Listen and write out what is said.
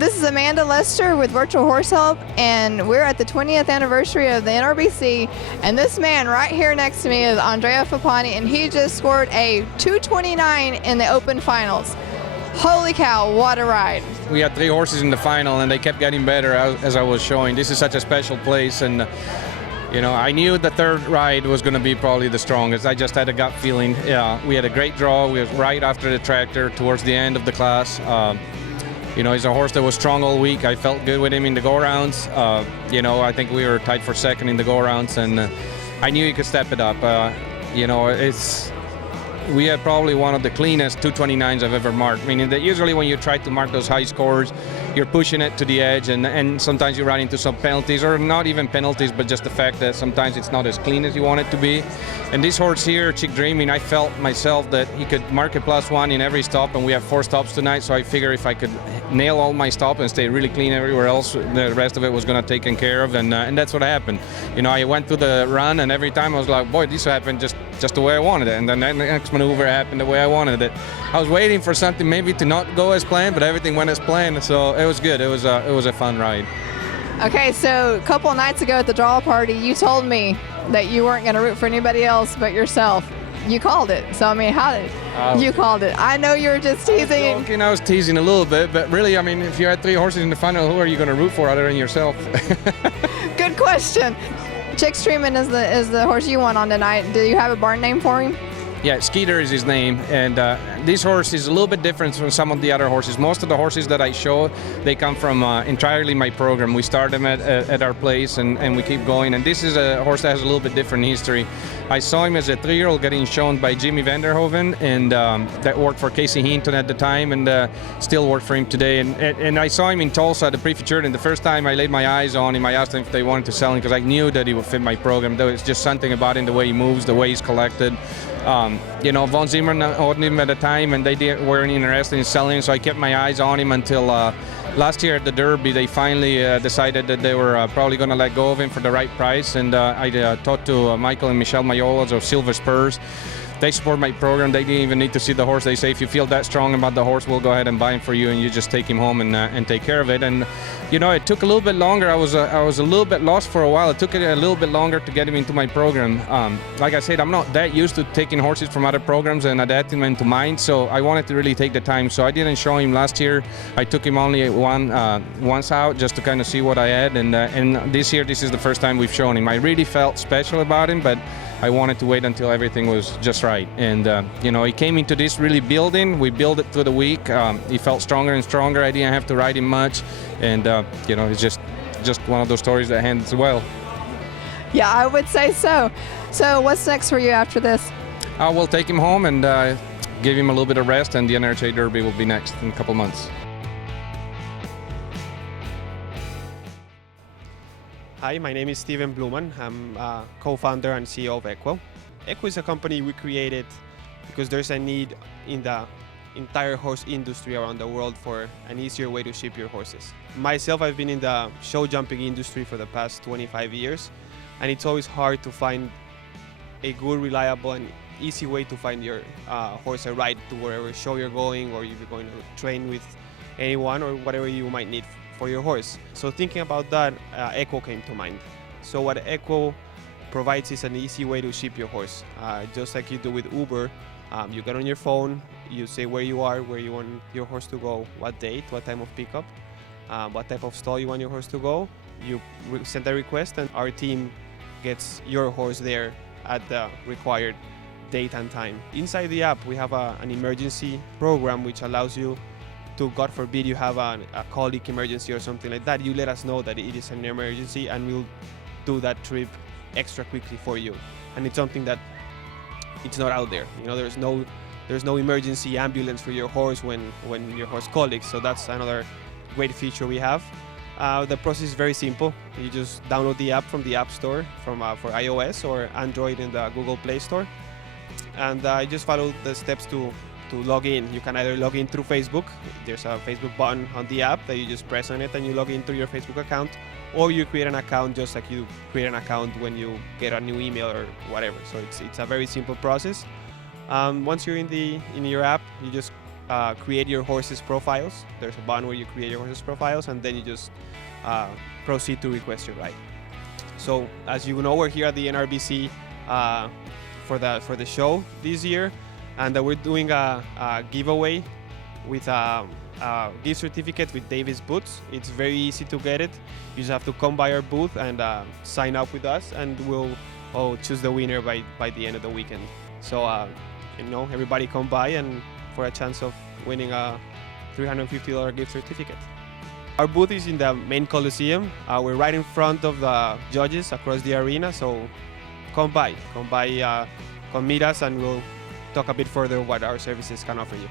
This is Amanda Lester with Virtual Horse Help, and we're at the 20th anniversary of the NRBC, and this man right here next to me is Andrea Fappani, and he just scored a 229 in the Open Finals. Holy cow, what a ride. We had 3 horses in the final, and they kept getting better as I was showing. This is such a special place, and you know, I knew the third ride was going to be probably the strongest. I just had a gut feeling. Yeah, we had a great draw. We were right after the tractor towards the end of the class. You know, he's a horse that was strong all week. I felt good with him in the go-rounds. You know, I think we were tied for second in the go-rounds, and I knew he could step it up. You know, we had probably one of the cleanest 229s I've ever marked, meaning that usually when you try to mark those high scores, you're pushing it to the edge, and sometimes you run into some penalties, or not even penalties, but just the fact that sometimes it's not as clean as you want it to be. And this horse here, Chick Dreaming, I felt myself that he could mark a +1 in every stop, and we have 4 stops tonight, so I figure if I could nail all my stop and stay really clean everywhere else, the rest of it was going to taken care of, and that's what happened. You know, I went through the run, and every time I was like, boy, this happened just the way I wanted it, and then the next maneuver happened the way I wanted it. I was waiting for something maybe to not go as planned, but everything went as planned, so it was good. It was a fun ride. Okay, so a couple of nights ago at the draw party, you told me that you weren't going to root for anybody else but yourself. You called it. So, I mean, how did you called it? I know you were just teasing. I was teasing a little bit, but really, I mean, if you had 3 horses in the final, who are you going to root for other than yourself? Good question. Chick Dreaming is the horse you won on tonight. Do you have a barn name for him? Yeah, Skeeter is his name, and this horse is a little bit different from some of the other horses. Most of the horses that I show, they come from entirely my program. We start them at our place, and we keep going. And this is a horse that has a little bit different history. I saw him as a 3-year-old getting shown by Jimmy Vanderhoven, and that worked for Casey Hinton at the time, and still worked for him today. And I saw him in Tulsa at the pre-featured, and the first time I laid my eyes on him, I asked them if they wanted to sell him because I knew that he would fit my program. There was just something about him, the way he moves, the way he's collected. You know, Von Zimmerman owned him at the time, and they weren't interested in selling him, so I kept my eyes on him until last year at the Derby. They finally decided that they were probably going to let go of him for the right price, and I talked to Michael and Michelle Mayolas of Silver Spurs. They support my program. They didn't even need to see the horse. They say, if you feel that strong about the horse, we'll go ahead and buy him for you, and you just take him home and take care of it. And you know, it took a little bit longer. I was a little bit lost for a while. It took it a little bit longer to get him into my program. Like I said, I'm not that used to taking horses from other programs and adapting them into mine, so I wanted to really take the time. So I didn't show him last year. I took him only once out just to kind of see what I had, and this year, this is the first time we've shown him. I really felt special about him, but I wanted to wait until everything was just right. And you know, he came into this really building. We built it through the week. He felt stronger and stronger. I didn't have to ride him much, and you know, it's just one of those stories that ends well. Yeah, I would say so. So what's next for you after this? We'll take him home and give him a little bit of rest, and the NRBC Derby will be next in a couple months. Hi, my name is Steven Bluman. I'm co-founder and CEO of Equo. Equo is a company we created because there's a need in the entire horse industry around the world for an easier way to ship your horses. Myself, I've been in the show jumping industry for the past 25 years, and it's always hard to find a good, reliable, and easy way to find your horse a ride to wherever show you're going, or if you're going to train with anyone, or whatever you might need for your horse. So thinking about that, Equo came to mind. So what Equo provides is an easy way to ship your horse. Just like you do with Uber, you get on your phone, you say where you are, where you want your horse to go, what date, what time of pickup, what type of stall you want your horse to go. You send a request, and our team gets your horse there at the required date and time. Inside the app, we have an emergency program which allows you to, God forbid, you have a colic emergency or something like that, you let us know that it is an emergency, and we'll do that trip extra quickly for you. And it's something that it's not out there. You know, there's no emergency ambulance for your horse when your horse colics. So that's another great feature we have. The process is very simple. You just download the app from the App Store for iOS or Android in the Google Play Store, and just follow the steps to log in. You can either log in through Facebook. There's a Facebook button on the app that you just press on it and you log in through your Facebook account, or you create an account just like you create an account when you get a new email or whatever. So it's a very simple process. Once you're in your app, you just create your horses' profiles. There's a button where you create your horses' profiles, and then you just proceed to request your ride. So as you know, we're here at the NRBC for the show this year, and we're doing a giveaway with a gift certificate with Davis boots. It's very easy to get it. You just have to come by our booth and sign up with us, and we'll choose the winner by the end of the weekend. So everybody come by and for a chance of winning a $350 gift certificate. Our booth is in the main Coliseum. We're right in front of the judges across the arena, so come by, come meet us, and we'll talk a bit further what our services can offer you.